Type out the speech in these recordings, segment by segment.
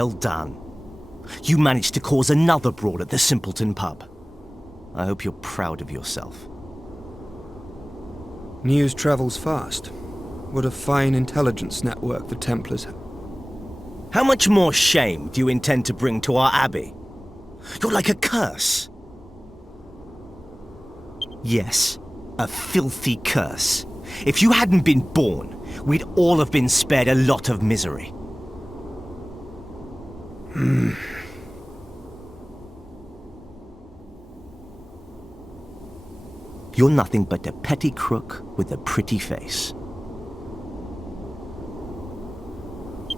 Well done. You managed to cause another brawl at the Simpleton pub. I hope you're proud of yourself. News travels fast. What a fine intelligence network the Templars have. How much more shame do you intend to bring to our abbey? You're like a curse. Yes, a filthy curse. If you hadn't been born, we'd all have been spared a lot of misery. You're nothing but a petty crook with a pretty face.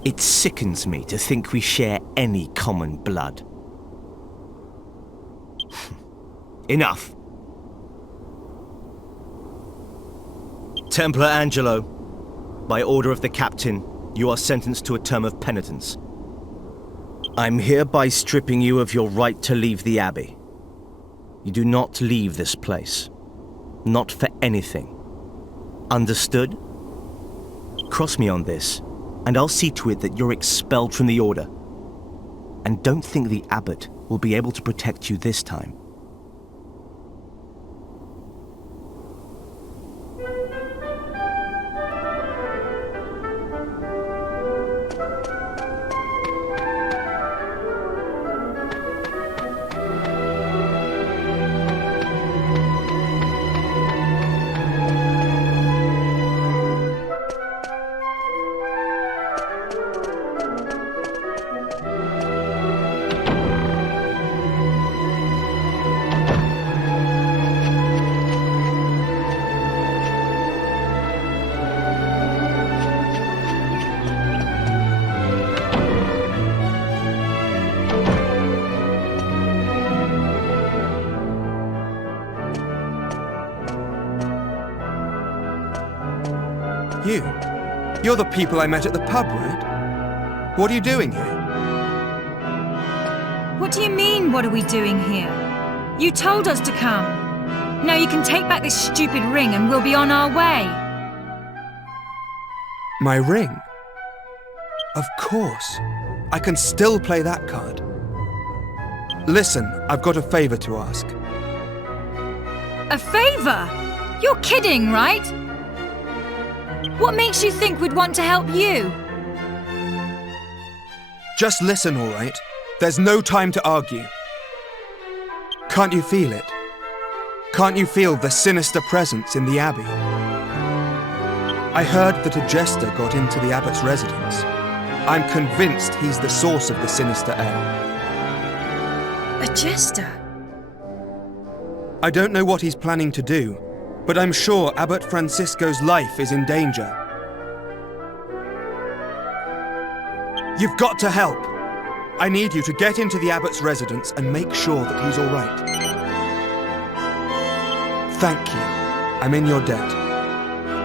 It sickens me to think we share any common blood. Enough. Templar Angelo, by order of the captain, you are sentenced to a term of penitence. I'm hereby stripping you of your right to leave the abbey. You do not leave this place. Not for anything. Understood? Cross me on this, and I'll see to it that you're expelled from the order. And don't think the abbot will be able to protect you this time. You're the people I met at the pub, right? What are you doing here? What do you mean, what are we doing here? You told us to come. Now you can take back this stupid ring and we'll be on our way. My ring? Of course. I can still play that card. Listen, I've got a favor to ask. A favor? You're kidding, right? What makes you think we'd want to help you? Just listen, all right? There's no time to argue. Can't you feel it? Can't you feel the sinister presence in the abbey? I heard that a jester got into the abbot's residence. I'm convinced he's the source of the sinister air. A jester? I don't know what he's planning to do, but I'm sure Abbot Francisco's life is in danger. You've got to help. I need you to get into the abbot's residence and make sure that he's all right. Thank you. I'm in your debt.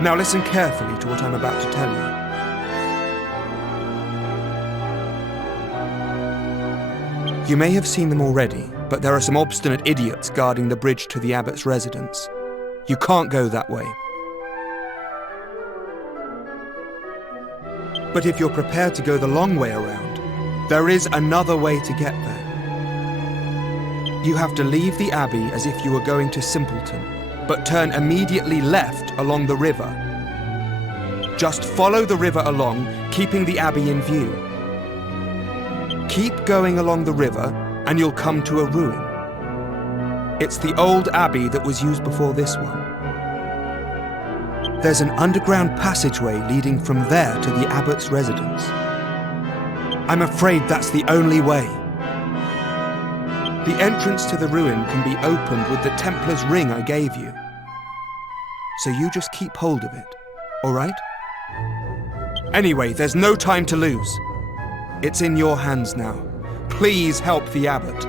Now listen carefully to what I'm about to tell you. You may have seen them already, but there are some obstinate idiots guarding the bridge to the abbot's residence. You can't go that way. But if you're prepared to go the long way around, there is another way to get there. You have to leave the abbey as if you were going to Simpleton, but turn immediately left along the river. Just follow the river along, keeping the abbey in view. Keep going along the river, and you'll come to a ruin. It's the old abbey that was used before this one. There's an underground passageway leading from there to the abbot's residence. I'm afraid that's the only way. The entrance to the ruin can be opened with the Templar's ring I gave you. So you just keep hold of it, all right? Anyway, there's no time to lose. It's in your hands now. Please help the abbot.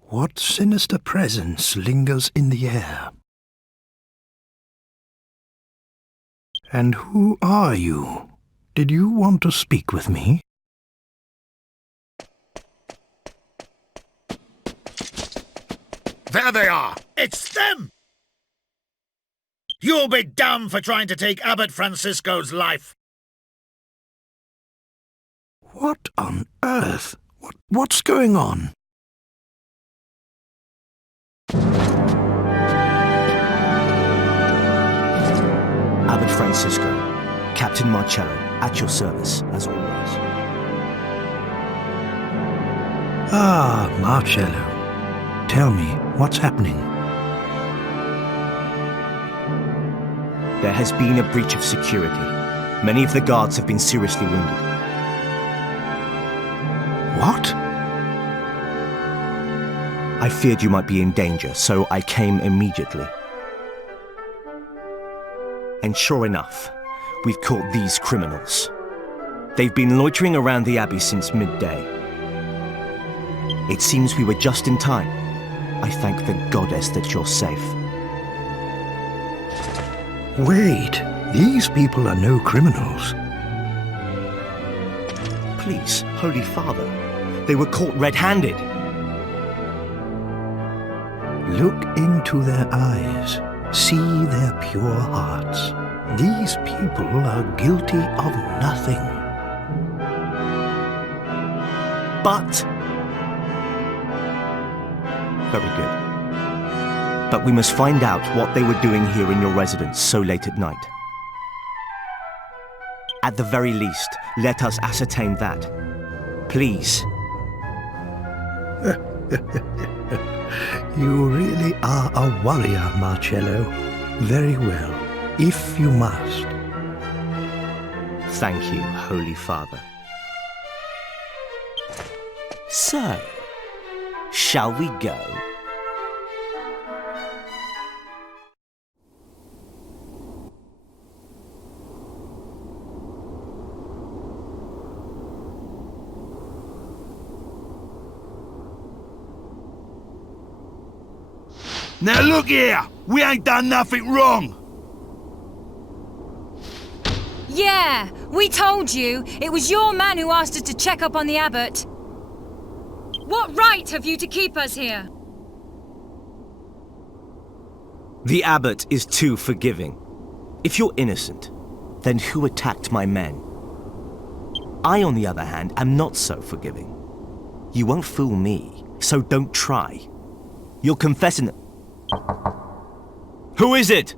What sinister presence lingers in the air? And who are you? Did you want to speak with me? There they are! It's them! You'll be damned for trying to take Abbot Francisco's life! What on earth? What's going on? Abbot Francisco, Captain Marcello, at your service, as always. Ah, Marcello. Tell me, what's happening? There has been a breach of security. Many of the guards have been seriously wounded. What? I feared you might be in danger, so I came immediately. And sure enough, we've caught these criminals. They've been loitering around the Abbey since midday. It seems we were just in time. I thank the goddess that you're safe. Wait, these people are no criminals. Please, Holy Father, they were caught red-handed. Look into their eyes. See their pure hearts. These people are guilty of nothing. But... Very good. But we must find out what they were doing here in your residence so late at night. At the very least, let us ascertain that. Please. You really are a warrior, Marcello. Very well, if you must. Thank you, Holy Father. So, shall we go? Now look here! We ain't done nothing wrong! Yeah, we told you. It was your man who asked us to check up on the abbot. What right have you to keep us here? The abbot is too forgiving. If you're innocent, then who attacked my men? I, on the other hand, am not so forgiving. You won't fool me, so don't try. You'll confess in... Who is it?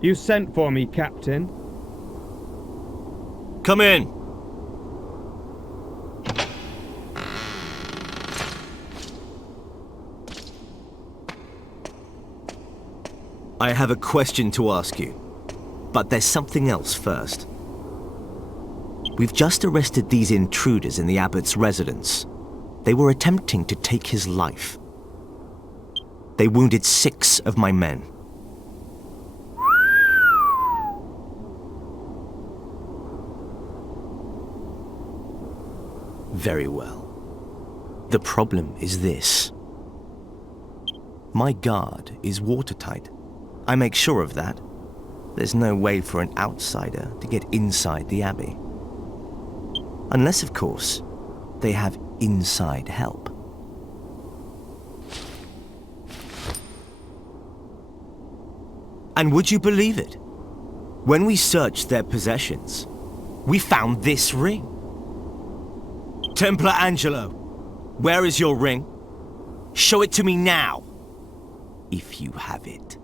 You sent for me, Captain. Come in. I have a question to ask you, but there's something else first. We've just arrested these intruders in the abbot's residence. They were attempting to take his life. They wounded 6 of my men. Very well. The problem is this. My guard is watertight. I make sure of that. There's no way for an outsider to get inside the Abbey. Unless, of course, they have inside help. And would you believe it? When we searched their possessions, we found this ring. Templar Angelo, where is your ring? Show it to me now, if you have it.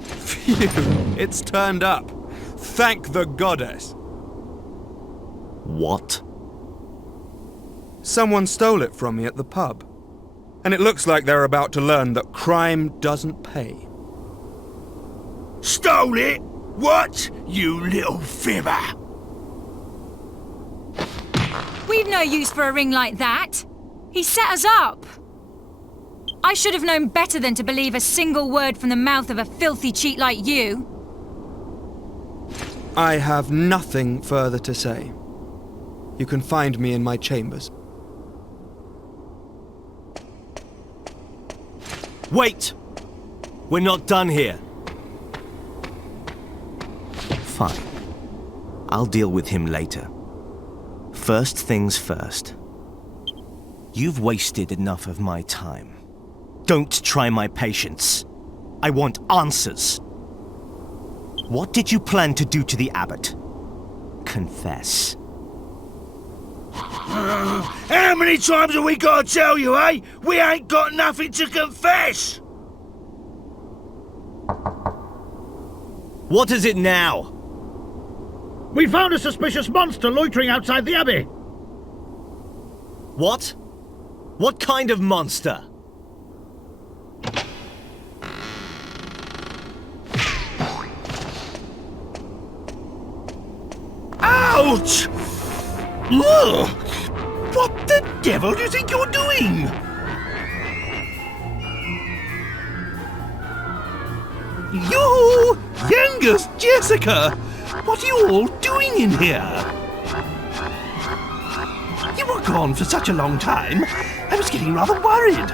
Phew, it's turned up. Thank the goddess. What? Someone stole it from me at the pub. And it looks like they're about to learn that crime doesn't pay. Stole it? What? You little fibber! We've no use for a ring like that. He set us up. I should have known better than to believe a single word from the mouth of a filthy cheat like you. I have nothing further to say. You can find me in my chambers. Wait! We're not done here. Fine. I'll deal with him later. First things first. You've wasted enough of my time. Don't try my patience. I want answers. What did you plan to do to the abbot? Confess. How many times have we got to tell you, eh? We ain't got nothing to confess! What is it now? We found a suspicious monster loitering outside the Abbey. What? What kind of monster? Ouch! Ugh! What the devil do you think you're doing? You! Youngest Jessica! What are you all doing in here? You were gone for such a long time, I was getting rather worried.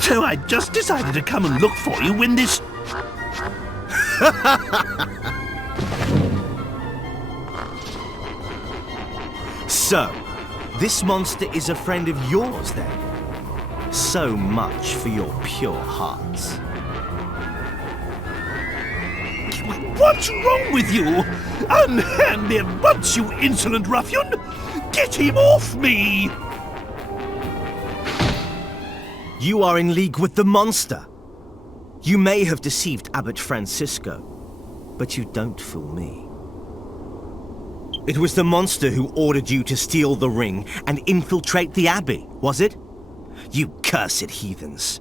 So I just decided to come and look for you when this... So, this monster is a friend of yours then? So much for your pure hearts. What's wrong with you? Unhand me at once, you insolent ruffian! Get him off me! You are in league with the monster. You may have deceived Abbot Francisco, but you don't fool me. It was the monster who ordered you to steal the ring and infiltrate the abbey, was it? You cursed heathens.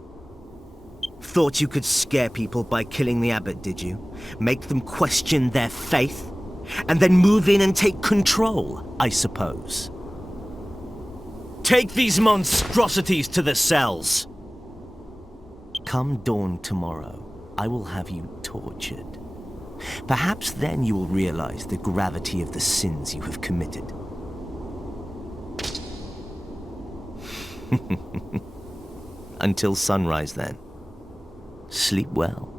Thought you could scare people by killing the abbot, did you? Make them question their faith? And then move in and take control, I suppose. Take these monstrosities to the cells. Come dawn tomorrow, I will have you tortured. Perhaps then you will realize the gravity of the sins you have committed. Until sunrise then. Sleep well.